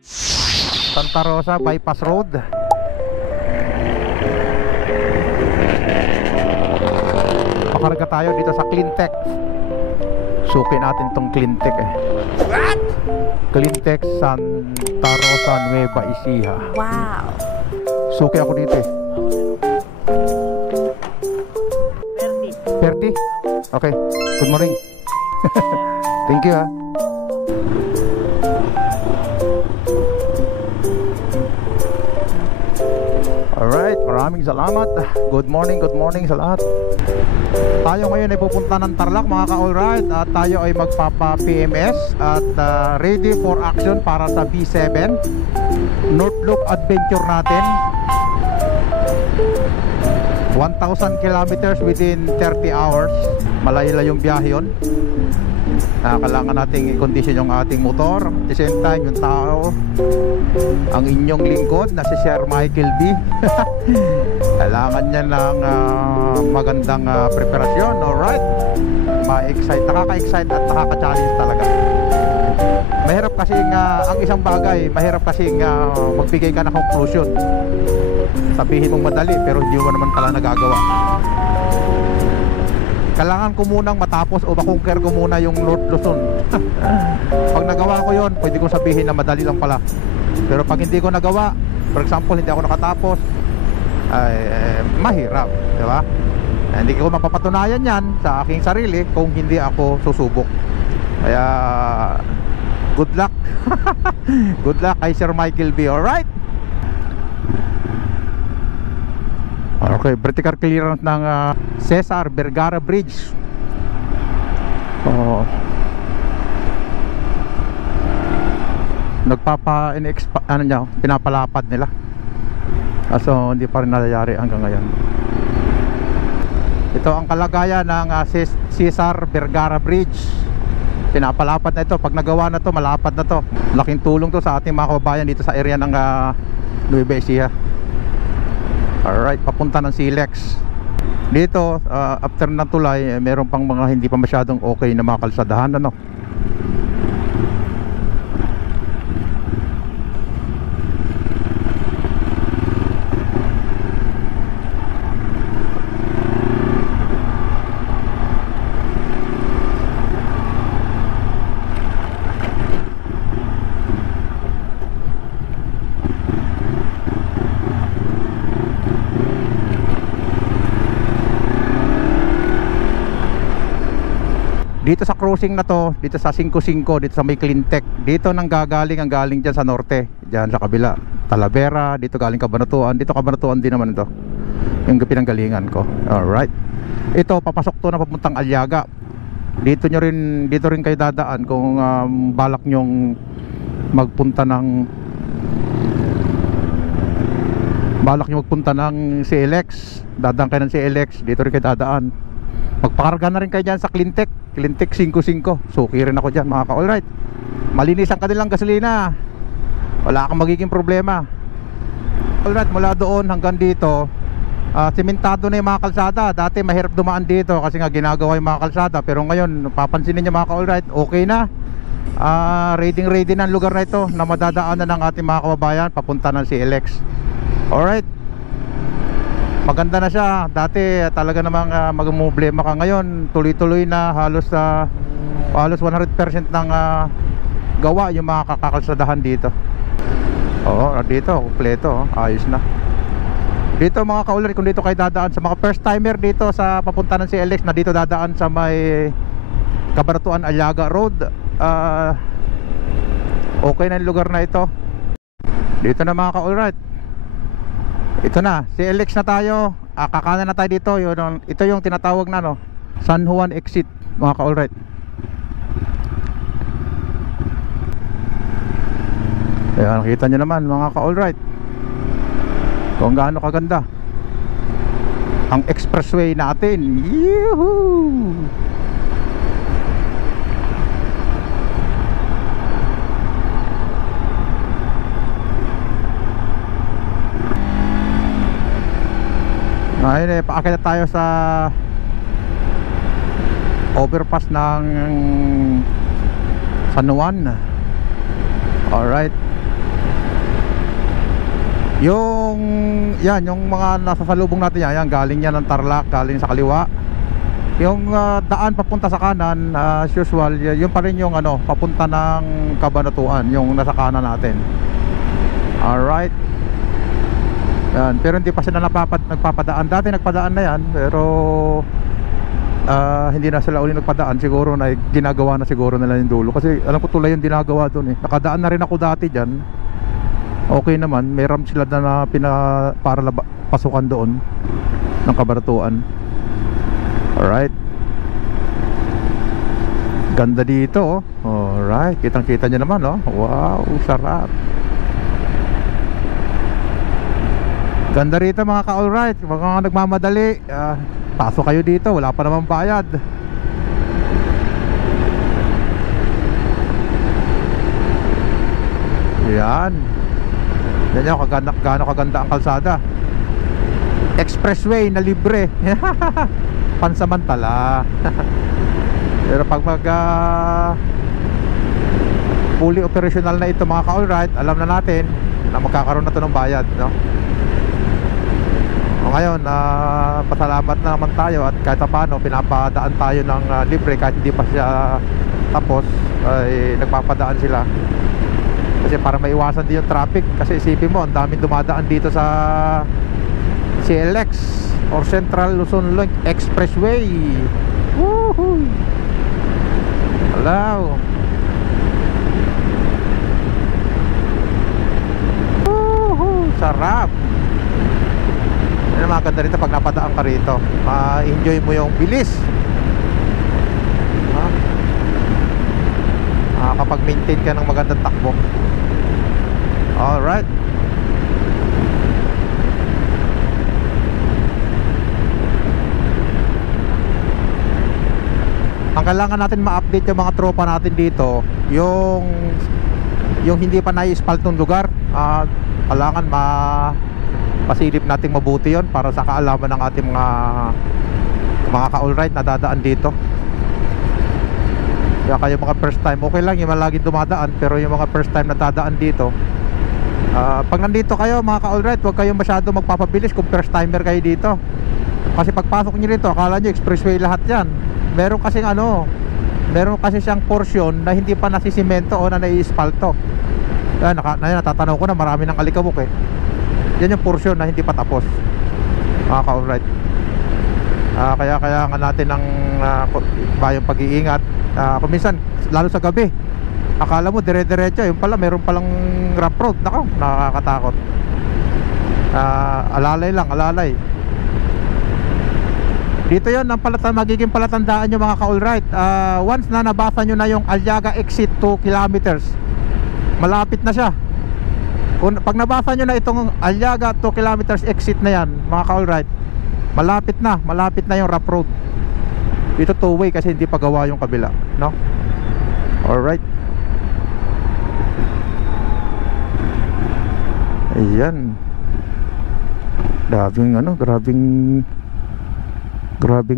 Santa Rosa Bypass Road. Pakarga tayo dito sa Cleantech. Suki natin tong Cleantech eh. What? Cleantech Santa Rosa Nueva Ecija. Wow. Suki ako dito eh. 30? Okay. Good morning. Thank you ha. Alright, maraming salamat. Good morning sa lahat. Tayo ngayon ay pupunta ng Tarlac mga ka-alright. At tayo ay magpapa-PMS at ready for action para sa B7 North Loop Adventure natin. 1,000 kilometers within 30 hours. Malayo-layo yung biyahe yun. Kailangan nating i-condition yung ating motor. At the same time, yung tao, ang inyong lingkod na si Sir Michael B. Kailangan niya ng magandang preparasyon. Alright, nakaka-excite at nakaka-challenge talaga. Mahirap kasi ang isang bagay, mahirap kasi magbigay ka ng conclusion. Sabihin mong madali pero hindi mo naman pala nagagawa. Kailangan ko munang matapos o makonquer ko muna yung North Luzon. Pag nagawa ko yon, pwede kong sabihin na madali lang pala. Pero pag hindi ko nagawa, for example, hindi ako nakatapos, ay mahirap, di ba? Hindi ko mapapatunayan yan sa aking sarili kung hindi ako susubok. Kaya good luck. Good luck kay Sir Michael B. Alright? Okay, vertical clearance ng Cesar Vergara Bridge. Pinapalapad nila. So hindi pa rin nangyayari hanggang ngayon. Ito ang kalagayan ng Cesar Vergara Bridge. Pinapalapad na ito. Pag nagawa na to, malapad na to. Laking tulong to sa ating mga kababayan dito sa area ng Nueva Ecija. Alright, papunta ng Silex. Dito, after ng tulay, meron pang mga hindi pa masyadong okay na mga kalsadahan, ano? Dito sa crossing na to, dito sa 55, dito sa may Cleantech, dito nang gagaling ang galing dyan sa norte, dyan sa kabila, Talavera, dito galing Cabanatuan, dito Cabanatuan din naman ito, yung pinanggalingan ko. Alright, ito papasok to na papuntang Aliaga. Dito rin kayo dadaan kung balak nyong magpunta ng CLX. Dadaan kayo ng CLX, dito rin kayo dadaan. Magpakarga na rin kayo dyan sa Cleantech 55. Suki rin ako dyan mga ka-alright. Malinis ang kanilang gasolina, wala kang magiging problema. Alright, mula doon hanggang dito, simentado na yung mga kalsada. Dati mahirap dumaan dito kasi nga ginagawa yung mga kalsada. Pero ngayon, papansinin nyo mga ka-alright, okay na. Ready na ang lugar na ito na madadaanan ng ating mga kababayan papunta ng CLX. Alright, maganda na siya. Dati talaga namang magmumblema ka. Ngayon tuloy-tuloy na, halos 100% ng gawa yung mga kakalsadahan dito. Oo, dito kompleto, ayos na. Dito mga ka-alright, kung dito kayo dadaan, sa mga first timer dito sa papunta ng CLX na dito dadaan sa may Cabanatuan Aliaga Road, okay na yung lugar na ito. Dito na mga ka-alright, ito na, CLX na tayo. Kakanan na tayo dito. Ito yung tinatawag na San Juan exit mga ka-alright. Ayan, nakita nyo naman mga ka-alright kung gaano kaganda ang expressway natin. Yuhuu! Ngayon paakit na tayo sa overpass ng San Juan. Alright, Yung yan, yung mga nasa salubong natin yan, galing yan ng Tarlac, galing sa kaliwa. Yung daan papunta sa kanan, as usual, yun pa rin yung ano, papunta ng Cabanatuan, yung nasa kanan natin. Alright. Yan, pero hindi pa sila nagpapadaan. Dati nagpadaan na yan, pero hindi na sila uli nagpadaan. Siguro na ginagawa na siguro nila yung dulo. Kasi alam ko tulay yung ginagawa doon eh. Nakadaan na rin ako dati dyan. Okay naman, may ramp sila na para pasukan doon ng Cabanatuan. Alright. Ganda dito oh. Alright, kitang kita nyo naman oh. Wow, sarap. Ganda rito mga ka-alright. Mga nagmamadali, pasok kayo dito, wala pa namang bayad. Yan. Yan yung gaano kaganda ang kalsada. Expressway na libre. Pansamantala. Pero pag fully operational na ito mga ka-alright, alam na natin na magkakaroon na ito ng bayad, no? O ngayon, pasalamat na naman tayo at kahit paano pinapadaan tayo ng libre kahit hindi pa siya tapos, ay nagpapadaan sila. Kasi para maiwasan din yung traffic. Kasi isipin mo, ang daming dumadaan dito sa CLX or Central Luzon Link Expressway. Woohoo! Hello. Woohoo! Sarap. Yan ang mga ganda rito pag napadaan ka rito. Ma-enjoy mo yung bilis. Kapag maintain ka ng magandang takbo. Alright. Ang kailangan natin ma-update yung mga tropa natin dito, yung hindi pa nai-spaltong lugar. Kailangan pasilip natin mabuti yon para sa kaalaman ng ating mga ka-alright na dadaan dito. Kaya kayo mga first time, okay lang yung laging dumadaan. Pero yung mga first time na dadaan dito, pag nandito kayo mga ka-alright, huwag kayong masyado magpapabilis kung first timer kayo dito. Kasi pagpasok nyo dito, akala nyo expressway lahat yan. Meron kasi siyang portion na hindi pa nasisimento o na nai-ispalto. Natatanaw ko na marami ng alikabok eh. Yan yung portion na hindi pa tapos mga ka-alright. Kaya nga natin ng bayang pag-iingat. Kung minsan, lalo sa gabi, akala mo dire-diretso, yung pala meron palang rough road. Nako, nakakatakot. Alalay lang, alalay. Dito yon ang magiging palatandaan nyo mga ka-alright. Once na nabasa nyo na yung Aliaga exit 2 kilometers, malapit na siya. Pag nabasa nyo na itong Aliaga 2 kilometers exit na yan mga ka-alright, malapit na yung rough road. Dito two-way kasi hindi pa gawa yung kabila, no? Alright. Ayan. Grabing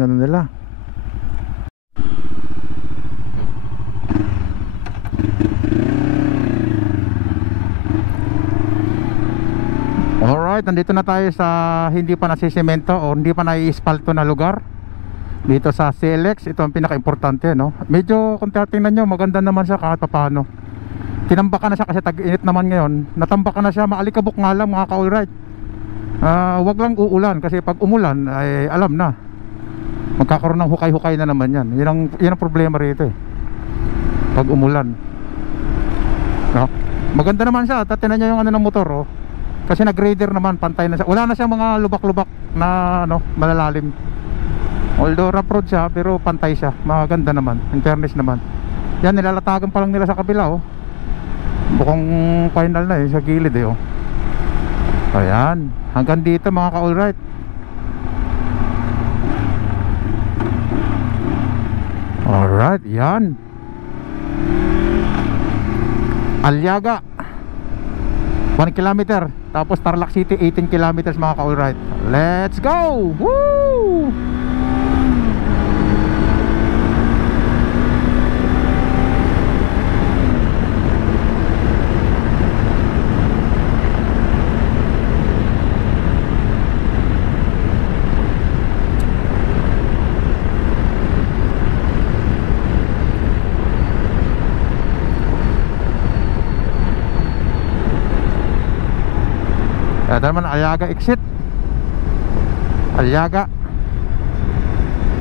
ano nila. Alright, nandito na tayo sa hindi pa nasisemento o hindi pa nai-ispalto na lugar. Dito sa CLX, ito ang pinaka-importante, no? Medyo kung titingnan nyo, maganda naman siya kahit paano. Tinambakan na siya kasi tag-init naman ngayon. Natambakan na siya, maalikabok nga lang mga ka-alright. Wag lang uulan kasi pag umulan ay alam na, magkakaroon ng hukay-hukay na naman yan. Yan ang problema rito eh, pag umulan, no? Maganda naman siya, tatinan nyo yung ano ng motor oh. Kasi nag-grader naman, pantay na siya. Wala na siyang mga lubak-lubak na ano, malalalim. Although rough road siya, pero pantay siya. Maganda naman, in fairness naman. Yan, nilalatagan pa lang nila sa kabila oh. Bukang final na eh, sa gilid eh oh. Ayan, hanggang dito mga ka-alright. Alright, yan Aliaga 1 kilometer. Tapos Tarlac City 18 kilometers mga ka-alright. Let's go! Woo! Ito naman Aliaga exit. Aliaga.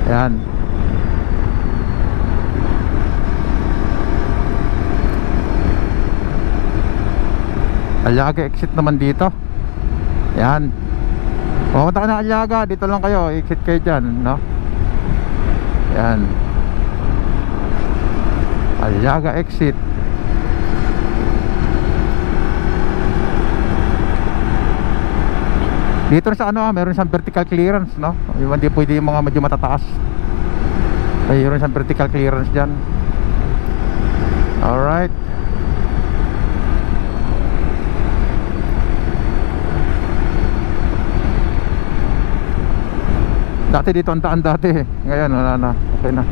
Yan. Aliaga exit naman dito. Yan. Pumunta ka na Aliaga, dito lang kayo, exit kayo dyan, no? Yan. Aliaga exit. Dito sa ano, meron siyang vertical clearance, no? Hindi pwede yung mga medyo matataas. Mayroon siyang vertical clearance dyan. Alright. Dati dito ang daan dati. Ngayon wala na. Okay na.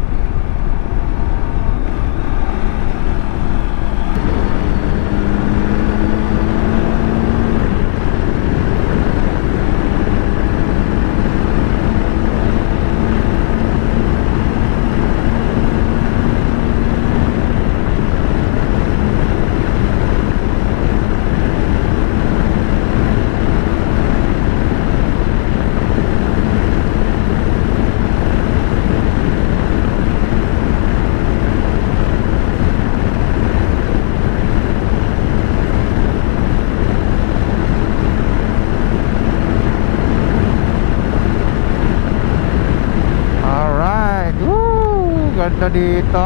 Ganda dito.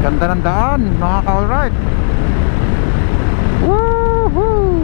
Ganda ng daan, mga ka-alright. Woohoo!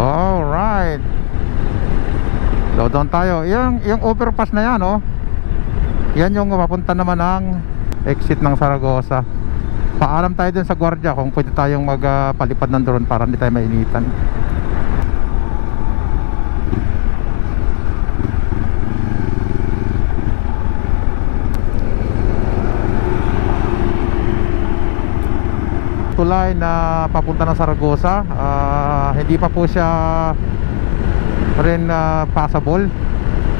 Alright. Slow down tayo. Yung overpass na yan, oh. Yan yung papunta naman ng exit ng Zaragoza. Paalam tayo dun sa gwardiya kung pwede tayong magpalipad ng drone para hindi tayo mainitan. Tulay na papunta ng Zaragoza, hindi pa po siya rin passable,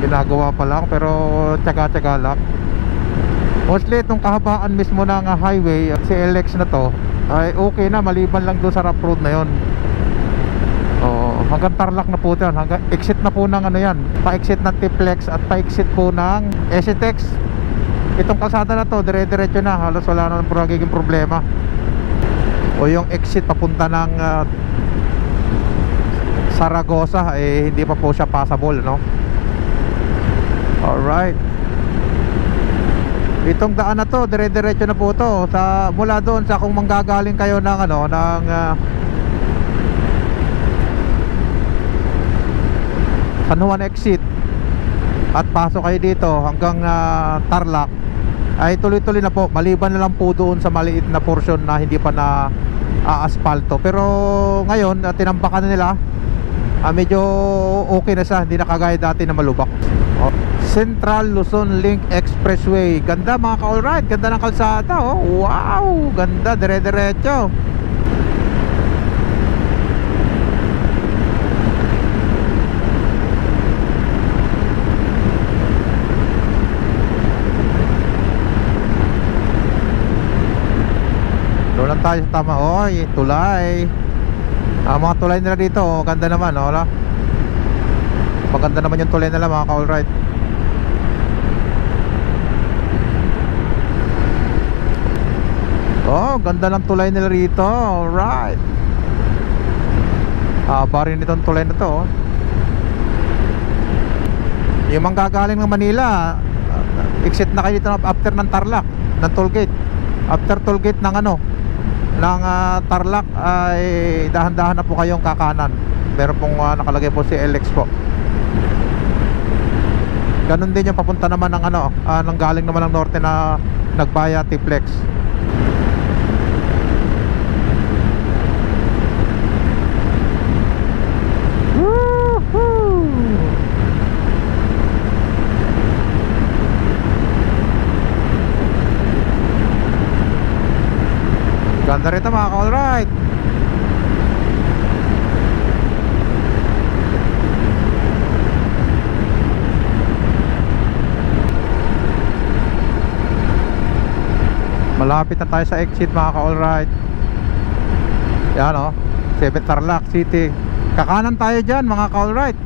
ginagawa pa lang, pero tsaga-tsaga lang. Mostly itong kahabaan mismo ng highway, si LX na to ay okay na, maliban lang doon sa rough road na yon. Hanggang Tarlac na po ito, hanggang exit na po ng ano yan, pa-exit ng T-Flex at pa-exit po ng SCTEX. Itong kalsada na to, dire-diretso na, halos wala na po nagiging problema. O yung exit papunta ng Zaragoza hindi pa po siya passable, no? Alright. Itong daan na to, dire-diretso na po to sa, mula doon sa kung manggagaling kayo ng ano, ng San Juan exit at pasok kayo dito hanggang Tarlac, ay tuloy-tuloy na po, maliban na lang po doon sa maliit na portion na hindi pa na asfalto. Pero ngayon tinambakan na nila, medyo okay na siya, hindi na kagaya dati na malubak. Central Luzon Link Expressway, ganda mga ka-alright, ganda ng kalsada, oh. Wow, ganda, dire-diretso. tayo sa tama. Oy, tulay. Mga tulay nila dito, oh, ganda naman, oh, wala. Maganda naman yung tulay nila mga ka-alright. Oh, ganda ng tulay nila rito. Alright. Haba rin itong tulay na to, oh. Yung manggagaling ng Manila, exit na kayo dito after ng Tarlac, ng tollgate. After tollgate ng ano, ng Tarlac, ay dahan-dahan na po kayong kakanan. Meron pong nakalagay po si LX po. Ganun din yung papunta naman ng ano, ng galing naman ng norte na nagbaya T-Flex. Ganda rito mga ka-alright. Malapit na tayo sa exit mga ka-alright. Yan o, 7 Tarlac City. Kakanan tayo dyan mga ka-alright.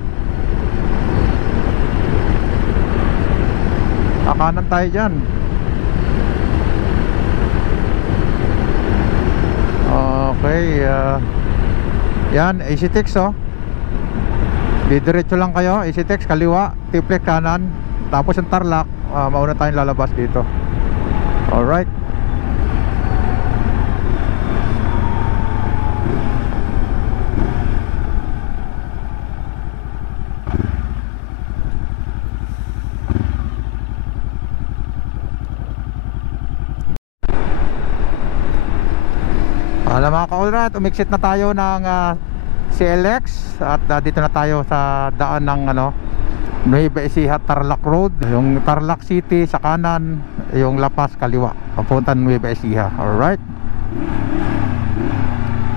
Kakanan tayo dyan. Okay, yan, EasyTex oh. Didiretso lang kayo, EasyTex kaliwa, T-Flex kanan. Tapos yung Tarlac, mauna tayong lalabas dito. Alright. Alam mga ka-alright, umexit na tayo ng CLX at dito na tayo sa daan ng ano, Nueva Ecija Tarlac Road. Yung Tarlac City sa kanan, yung La Paz kaliwa, papunta Nueva Ecija. Alright.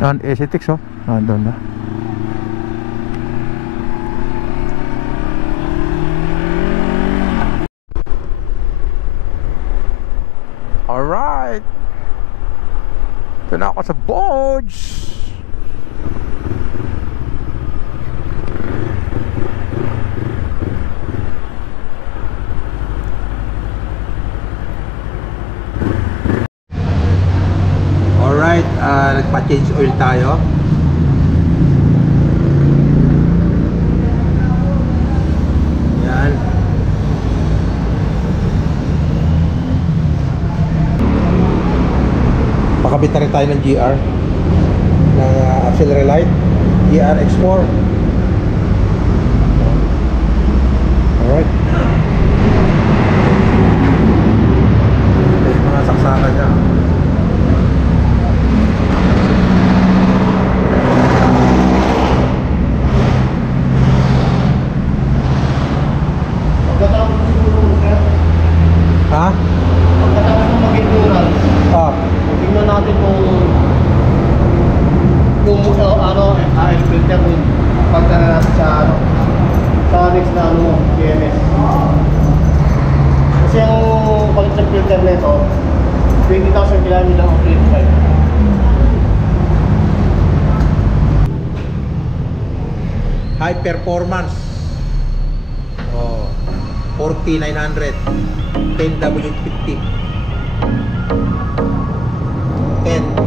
Yan, EasyTex oh, nandun na. Alright. Ito na ako sa Bodge. Alright, nagpa-change oil tayo. Yan. Pakabit na rin tayo ng GR, ng auxiliary light, GR X4. Alright. Ito yung mga saksakan niya. Ha? Pagkatapos ng mag-endurance, tingnan natin kung air filter kung pagdala natin sa next na PMS. Kasi yung palit sa filter na ito, 20,000 km lang ang 25. High performance. 40900 10W50 10